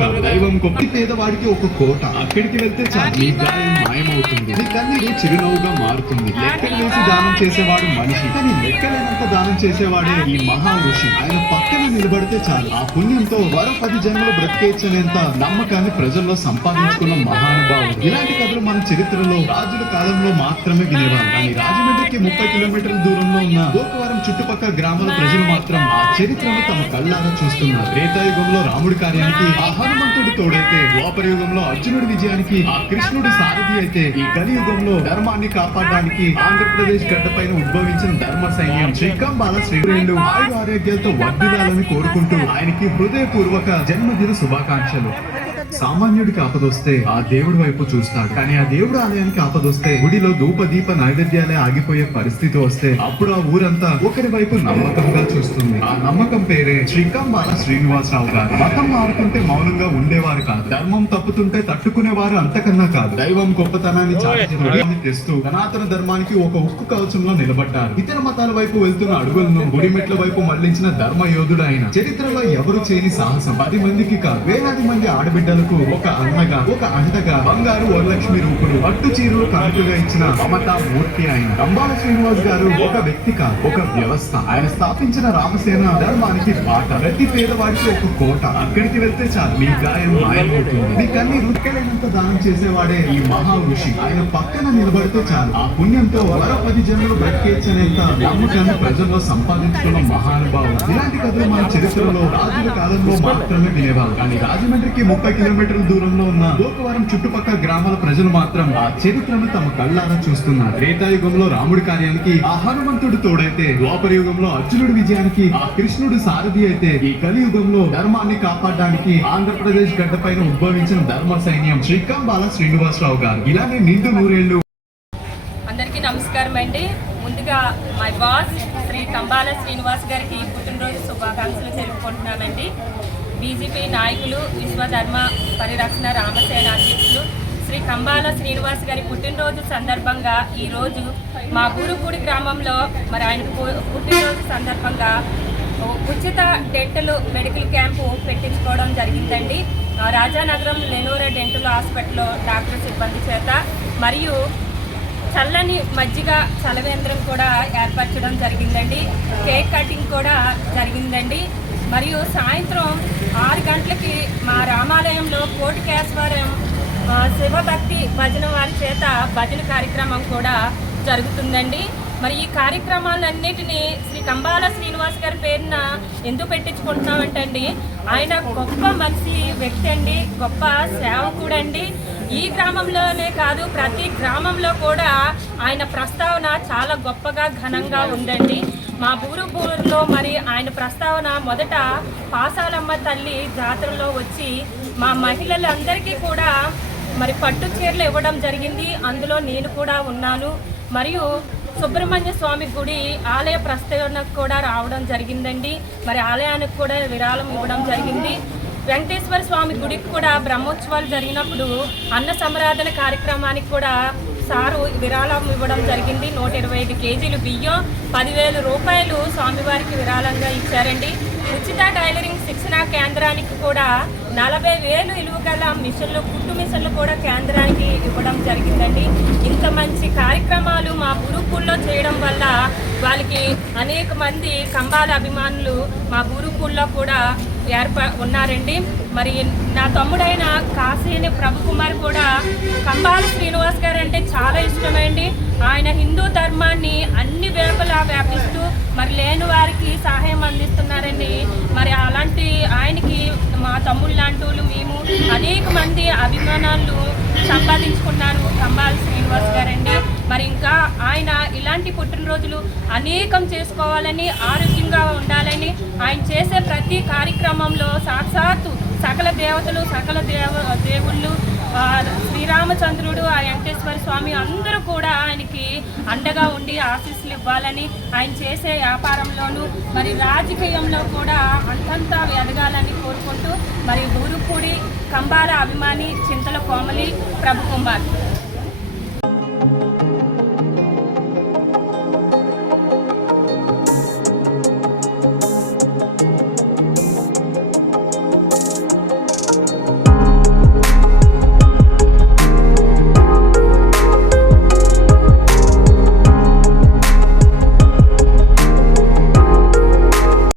కాదు, దైవం గొప్ప. పేదవాడికి ఒక కోట, అక్కడికి వెళ్తే చాలు నీ గాయం మాయమవుతుంది, నీ కన్నీరు చిరునవ్వుగా మారుతుంది. లెక్కలు వేసి దానం చేసేవాడు మనిషి, కానీ లెక్కలేనంత దానం చేసేవాడే ఈ మహా ఋషి. ఆయన పక్కన నిలబడితే చాలు ఆ పుణ్యంతో మరో 10 జన్మలు బ్రతికేచ్చనేంత నమ్మకాన్ని ప్రజల్లో సంపాదించుకున్న మహానుభావుడు. ఇలాంటి కథలు మన చరిత్రలో రాజుల కాలంలో మాత్రమే వినేవారు, కానీ రాజమండ్రికి 30 కిలోమీటర్ల దూరంలో ఉన్న గోకవరం చుట్టుపక్కల గ్రామాల ప్రజలు మాత్రం ఆ చరిత్రను తమ కళ్ళారా చూస్తున్నారు. త్రేతాయుగంలో రాముడి కార్యానికి ఆ హనుమంతుడు తోడైతే, ద్వాపర యుగంలో అర్జునుడి విజయానికి ఆ కృష్ణుడి సారథి అయితే, ఈ కలియుగంలో ధర్మాన్ని కాపాడడానికి ఆంధ్రప్రదేశ్ గడ్డపైన ఉద్భవించిన ధర్మ సైన్యం శ్రీకంబాల శ్రీరేండు ఆయుర ఆరోగ్యాలతో వర్ధిల్లాలని కోరుకుంటూ ఆయనకి హృదయపూర్వక జన్మదిన శుభాకాంక్షలు. సామాన్యుడికి ఆపదొస్తే ఆ దేవుడి వైపు చూస్తాడు, కానీ ఆ దేవుడు ఆలయానికి ఆపదొస్తే గుడిలో ధూప దీప నైవేద్యాలే ఆగిపోయే పరిస్థితి వస్తే అప్పుడు ఆ ఊరంతా ఒకరి వైపు నమ్మకంగా చూస్తుంది. ఆ నమ్మకం పేరే శ్రీకంబాల శ్రీనివాసరావు గారు. మతం మారుతుంటే మౌనంగా ఉండేవారు కాదు, ధర్మం తప్పుతుంటే తట్టుకునేవారు అంతకన్నా కాదు. దైవం గొప్పతనాన్ని చాటి తెస్తూ సనాతన ధర్మానికి ఒక ఉక్కు కవచంలో నిలబడ్డారు. ఇతర మతాల వైపు వెళ్తున్న అడుగులను గుడిమెట్ల వైపు మళ్లించిన ధర్మ యోధుడు ఆయన. చరిత్రలో ఎవరు చేయని సాహసం 10 మందికి కాదు, వేలాది మంది ఆడబిడ్డలు ఒక అన్నగా, ఒక అండగా, బంగారు వరలక్ష్మి రూపులు, పట్టు చీరలు కానుకగా ఇచ్చిన మమతా మూర్తి ఆయన. కంబాల శ్రీనివాస్ గారు ఒక వ్యక్తి కాదు, ఒక వ్యవస్థ. ఆయన స్థాపించిన రామసేన ధర్మానికి బాట. ప్రతి పేదవాడికి ఒక కోట, అక్కడికి వెళ్తే చాలు నీ గాయం మాయమవుతుంది, నీ కన్నీ రుక్కలేనంత దానం చేసేవాడే ఈ మహా ఋషి. ఆయన పక్కన నిలబడితే చాలు ఆ పుణ్యంతో మరో 10 జన్మలు బ్రతికేచ్చనేంత నమ్మకాన్ని ప్రజల్లో సంపాదించుకున్న మహానుభావుడు. ఇలాంటి కథలు మన చరిత్రలో రాజుల కాలంలో మాత్రమే వినేవారు, కానీ రాజమండ్రికి 30 కిలోమీటర్ల దూరంలో ఉన్న గోకవరం చుట్టుపక్కల గ్రామాల ప్రజలు మాత్రం ఆ చరిత్రను తమ కళ్ళారా చూస్తున్నారు. త్రేతాయుగంలో రాముడి కార్యానికి ఆ హనుమంతుడు తోడైతే, ద్వాపర యుగంలో అర్జునుడి విజయానికి ఆ కృష్ణుడు సారథి అయితే, ఈ కలియుగంలో ధర్మాన్ని కాపాడడానికి ఆంధ్రప్రదేశ్ గడ్డపైన ఉద్భవించిన ధర్మ సైన్యం శ్రీకంబాల శ్రీనివాసరావు గారు. ఇలానే నిండు నూరేళ్లు. అందరికీ నమస్కారం అండి. ముందుగా మై బాస్ శ్రీ కంబాల శ్రీనివాస్ గారికి పుట్టినరోజు శుభాకాంక్షలు తెలుపుకుంటున్నానండి. బీజేపీ నాయకులు, విశ్వధర్మ పరిరక్షణ రామసేన అధ్యక్షులు శ్రీ కంబాల శ్రీనివాస్ గారి పుట్టినరోజు సందర్భంగా ఈరోజు మా బూరుపూడి గ్రామంలో మరి ఆయన పుట్టినరోజు సందర్భంగా ఉచిత డెంటల్ మెడికల్ క్యాంపు పెట్టించుకోవడం జరిగిందండి. రాజానగరం లెనోరా డెంటల్ హాస్పిటల్లో డాక్టర్ సిబ్బంది చేత మరియు చల్లని మజ్జిగ చలవేంద్రం కూడా ఏర్పరచడం జరిగిందండి. కేక్ కటింగ్ కూడా జరిగిందండి. మరియు సాయంత్రం 6 గంటలకి మా రామాలయంలో కోటికేశ్వరం శివభక్తి భజన వారి చేత భజన కార్యక్రమం కూడా జరుగుతుందండి. మరి ఈ కార్యక్రమాలన్నిటినీ శ్రీ కంబాల శ్రీనివాస్ గారి పేరున ఎందుకు పెట్టించుకుంటున్నామంటే అండి, ఆయన గొప్ప మనిషి వ్యక్తి అండి, గొప్ప సేవకుడు అండి. ఈ గ్రామంలోనే కాదు, ప్రతి గ్రామంలో కూడా ఆయన ప్రస్తావన చాలా గొప్పగా ఘనంగా ఉందండి. మా బూరులో మరి ఆయన ప్రస్తావన మొదట పాసాలమ్మ తల్లి జాతరలో వచ్చి మా మహిళలందరికీ కూడా మరి పట్టు చీరలు ఇవ్వడం జరిగింది. అందులో నేను కూడా ఉన్నాను. మరియు సుబ్రహ్మణ్య స్వామి గుడి ఆలయ ప్రస్తావనకు కూడా రావడం జరిగిందండి. మరి ఆలయానికి కూడా విరాళం ఇవ్వడం జరిగింది. వెంకటేశ్వర స్వామి గుడికి కూడా బ్రహ్మోత్సవాలు జరిగినప్పుడు అన్న సమరాధన కార్యక్రమానికి కూడా సారు విరాళం ఇవ్వడం జరిగింది. 125 కేజీలు బియ్యం, 10,000 రూపాయలు స్వామివారికి విరాళంగా ఇచ్చారండి. ఉచిత టైలరింగ్ శిక్షణ కేంద్రానికి కూడా 40,000 విలువ గల మిషన్లు, కుట్టు మిషన్లు కూడా కేంద్రానికి ఇవ్వడం జరిగిందండి. ఇంత మంచి కార్యక్రమాలు మా బూరుపూల్లో చేయడం వల్ల వాళ్ళకి అనేక మంది కంబాల అభిమానులు మా బూరుపూల్లో కూడా ఉన్నారండి. మరి నా తమ్ముడైన కాశీని ప్రభుకుమార్ కూడా కంబాల శ్రీనివాస్ గారు అంటే చాలా ఇష్టమండి. ఆయన హిందూ ధర్మాన్ని అన్ని వేపులా వ్యాపిస్తూ మరి లేని వారికి సహాయం అందిస్తున్నారని, మరి అలాంటి ఆయనకి మా తమ్ముళ్ళు లాంటి వాళ్ళు మేము అనేక మంది అభిమానాలు సంపాదించుకున్నారు కంబాల శ్రీనివాస్ గారండి. మరి ఇంకా ఆయన ఇలాంటి పుట్టినరోజులు అనేకం చేసుకోవాలని, ఆరోగ్యంగా ఉండాలని ఆయన చేసే ప్రతి కార్యక్రమంలో సాక్షాత్తు సకల దేవతలు, సకల దేవుళ్ళు, శ్రీరామచంద్రుడు, ఆ వెంకటేశ్వర స్వామి అందరూ కూడా ఆయనకి అండగా ఉండి ఆశీస్సులు ఇవ్వాలని, ఆయన చేసే వ్యాపారంలోనూ మరి రాజకీయంలో కూడా అంతంతా ఎదగాలని కోరుకుంటూ మరి బూరుపూడి కంబాల అభిమాని చింతల కోమలి ప్రభుకుమార్.